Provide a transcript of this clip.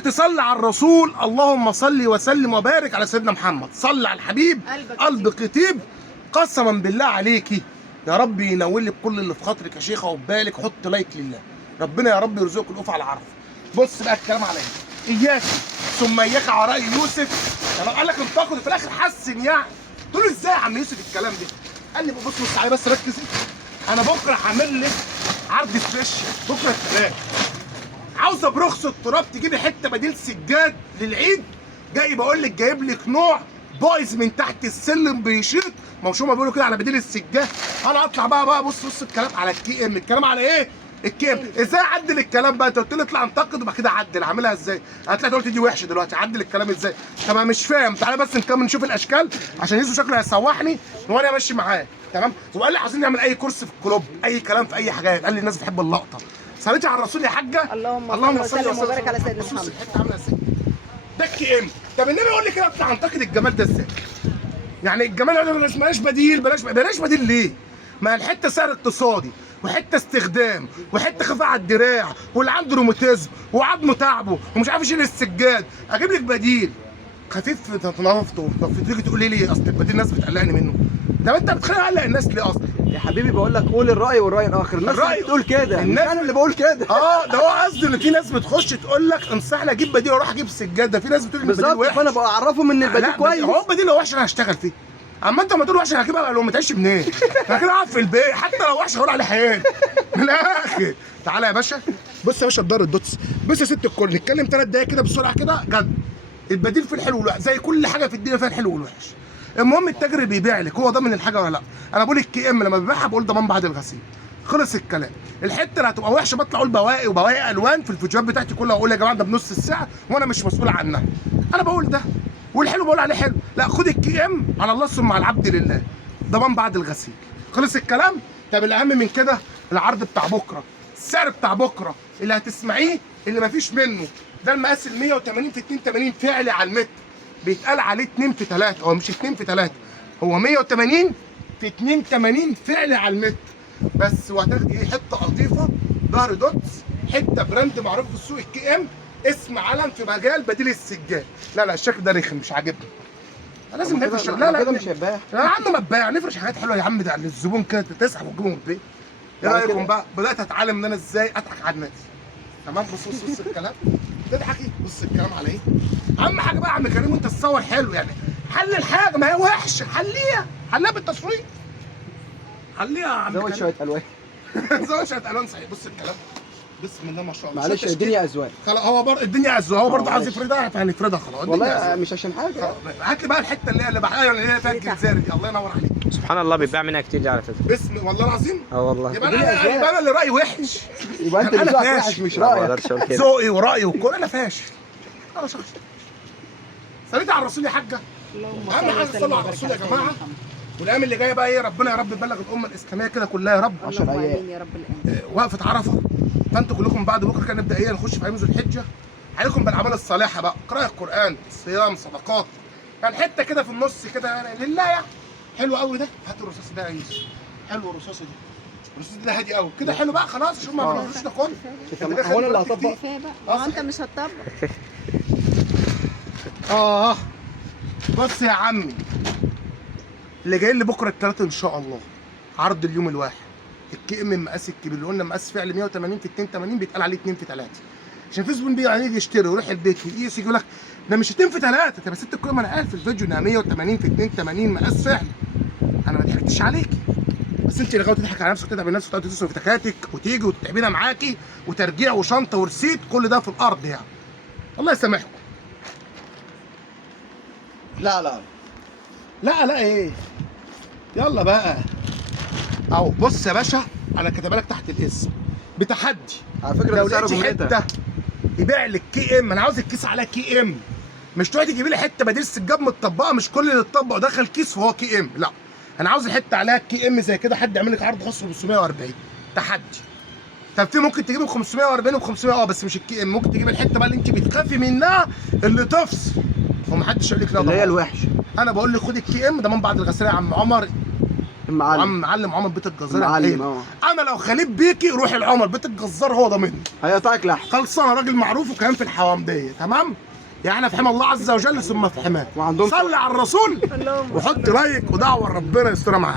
عاوزك تصلي على الرسول. اللهم صل وسلم وبارك على سيدنا محمد. صلي على الحبيب قلب قتيب. قسما بالله عليكي يا رب ينول لك كل اللي في خاطرك يا شيخه وبالك. حط لايك لله، ربنا يا رب يرزقك القوف على العرف. بص بقى الكلام على ايه؟ اياك ثم اياك على راي يوسف. لو قال لك انتقد في الاخر حسن يعني. تقول له ازاي يا عم يوسف الكلام ده؟ قال لي بص تعالى بس ركزي. انا بكره هعمل لك عرض سبيشال بكره الثلاث. عاوزه برخص التراب تجيبي حته بديل سجاد للعيد. جاي بقول لك جايب لك نوع بايظ من تحت السلم بيشيط. ما هو بيقولوا كده على بديل السجاد. انا اطلع بقى بص الكلام على الكي ام. الكلام على ايه؟ الكي ام. ازاي اعدل الكلام بقى؟ انت قلت لي اطلع انتقد وبعد كده اعدل. اعملها ازاي؟ هتلاقي قلت دي وحشه دلوقتي. اعدل الكلام ازاي؟ طب انا مش فاهم. تعالى بس نكمل نشوف الاشكال عشان يوسف شكله هيسوحني وانا ماشي معاه. تمام؟ وقال لي عايزين نعمل اي كورس في الكلوب، اي كلام في اي حاجات. قال لي الناس بتحب اللقطه. صليتي على الرسول يا حاجه. اللهم صل وسلم وبارك على سيدنا محمد. الحته عامله ازاي؟ ده الكي ام. طب النبي يقول لي كده اطلع انتقد الجمال ده ازاي؟ يعني الجمال بلاش بديل. بلاش بديل ليه؟ ما الحته سعر اقتصادي وحته استخدام وحته خفاء على الدراع واللي عنده روماتيزم وعظمه تعبه ومش عارف يشيل السجاد. اجيب لك بديل خفيف نظافته. طب تيجي تقول لي اصل البديل الناس بتقلقني منه. طب انت بتخلي اقلق الناس ليه اصلا؟ يا حبيبي بقول لك قول الراي والراي الاخر. الناس اللي بتقول كده الناس انا اللي بقول كده. ده هو قصدي ان في ناس بتخش تقول لك انصحني اجيب بديل واروح اجيب سجاده. في ناس بتقول ان البديل وحش. فانا بعرفهم ان البديل كويس. هو البديل لو وحش انا هشتغل فيه. اما انت لما تقول وحش هجيبها لو ما تعيش منين؟ انا كده اقعد في البيت. حتى لو وحش هقول عليه حياه من الاخر. تعالى يا باشا. بص يا باشا الدار الدوتس. بص يا ست الكل نتكلم 3 دقايق كده بسرعه كده جد. البديل في الحلو والوحش زي كل حاجه في الدنيا فيها الحلو والوحش. المهم التاجر بيبيع لك هو ضامن الحاجه ولا لا. انا بقول الكي ام لما ببيعها بقول ضمان بعد الغسيل. خلص الكلام. الحته اللي هتبقى وحشه بطلع اقول بواقي وبواقي الوان في الفيديوهات بتاعتي كلها. اقول يا جماعه ده بنص الساعه وانا مش مسؤول عنها. انا بقول ده والحلو بقول عليه حلو. لا خد الكي ام على الله ثم على العبد لله. ضمان بعد الغسيل. خلص الكلام. طب الاهم من كده العرض بتاع بكره. السعر بتاع بكره اللي هتسمعيه اللي مفيش منه. ده المقاس ال 180 في 82 فعلي على المتر. بيتقال عليه 2 في 3. هو مش 2 في 3. هو 180 في 82 فعلي على المتر بس. وهتاخدي ايه؟ حته قطيفه ظهر دوتس. حته براند معروف في السوق الكي ام. اسم علم في مجال بديل السجاد. لا الشكل ده رخم مش عاجبني. لازم نفرش. لا كده مش هيتباع. يا عم ما تبيع. نفرش حاجات حلوه يا عم ده للزبون كده تسحب وتجيبه من البيت. ايه رايكم بقى؟ بدات اتعلم ان انا ازاي اضحك على الناس. تمام؟ بص الكلام. تضحكي. بص الكلام على ايه؟ اهم حاجه بقى يا عم كريم وانت تصور حلو يعني. حل الحاجه ما هي وحشه. حليها بالتصوير. حليها يا عم زود شويه الوان. زود شويه الوان صحيح. بص الكلام. بسم الله ما شاء الله. معلش الدنيا اذواق. خلاص هو برضه الدنيا اذواق. هو برضه عايز يفردها فهنفردها خلاص. والله مش عشان حاجه. هات لي بقى الحته اللي بحاجه اللي هي فيها الجنزير دي. الله ينور عليك. سبحان الله بيتباع منها كتير دي على فكره. باسم والله العظيم. والله. يبقى انا اللي رايي وحش. يبقى انت اللي ذوقك وحش مش رايك. ذوقي ورايي وكل انا فاشل. انا شخص. صليت على الرسول يا حاجه. اهم حاجه صلوا على الرسول يا جماعه. والايام اللي جايه بقى ايه؟ ربنا يا رب يبلغ الامه الاسلاميه كده كلها يا رب. 10 ايام يا رب الامين. وقفه عرفه. فانتوا كلكم بعد بكره كده نبدا ايه؟ نخش في ايام ذو الحجه. عليكم بالاعمال الصالحه بقى. قراءه القران، صيام، صدقات. يعني حته كده في النص كده يعني لله يعني. حلو قوي ده. هاتوا الرصاص ده يا يوسف. حلو الرصاصه دي. الرصاص ده هادي قوي كده. حلو بقى خلاص. شوف ما بنعرفش ده كله. هو انا اللي هطبق. كفايه بقى. ما انت مش هتطبق. بص يا عمي اللي جاي لي بكره الثلاث ان شاء الله. عرض اليوم الواحد. الكي ام المقاس الكبير اللي قلنا مقاس فعلي 180 في 82 بيتقال عليه 2 في 3 عشان في زبون بيجي يشتري ويروح البيت ويقيس يقول لك ده مش 2 في 3. طب يا ست الكل ما انا قال في الفيديو انها 180 في 82 مقاس فعلي. انا ما ضحكتش عليكي بس انت اللي غاوي تضحك على نفسك وتتعب الناس وتقعد تصرف في تكاتك وتيجي وتتعبينا معاكي وترجيع وشنطه ورسيد كل ده في الارض يعني. الله يسامحكم. لا ايه؟ يلا بقى. اهو بص يا باشا انا كاتبها لك تحت الاسم بتحدي. على فكره لو ده سعره لقيتي جملتها. حته يبيع لك كي ام. انا عاوز الكيس عليها كي ام. مش تقعدي تجيبي لي حته بديل سجاد متطبقه. مش كل اللي اتطبق دخل كيس فهو كي ام. لا انا عاوز الحته عليها كي ام زي كده. حد يعمل لك عرض خاص ب 540 تحدي. طب في ممكن تجيب ب 540 وب 500 بس مش الكي ام. ممكن تجيب الحته بقى اللي انت بتخافي منها اللي ومحدش يقول لك لا اللي هي الوحشه. انا بقول لك خد الكي ام ضمان بعد الغسيل يا عم عمر. المعلم. معلم عمر بيت الجزار. المعلم انا لو خليت بيكي روحي لعمر بيت الجزار، هو ضامنني هيقطعك لحم. خلصانه، راجل معروف وكمان في الحوامديه تمام. يعني احنا في حمى الله عز وجل ثم في حماه. وعندهم صلي على الرسول وحط لايك ودعوه ربنا يسترها معاك.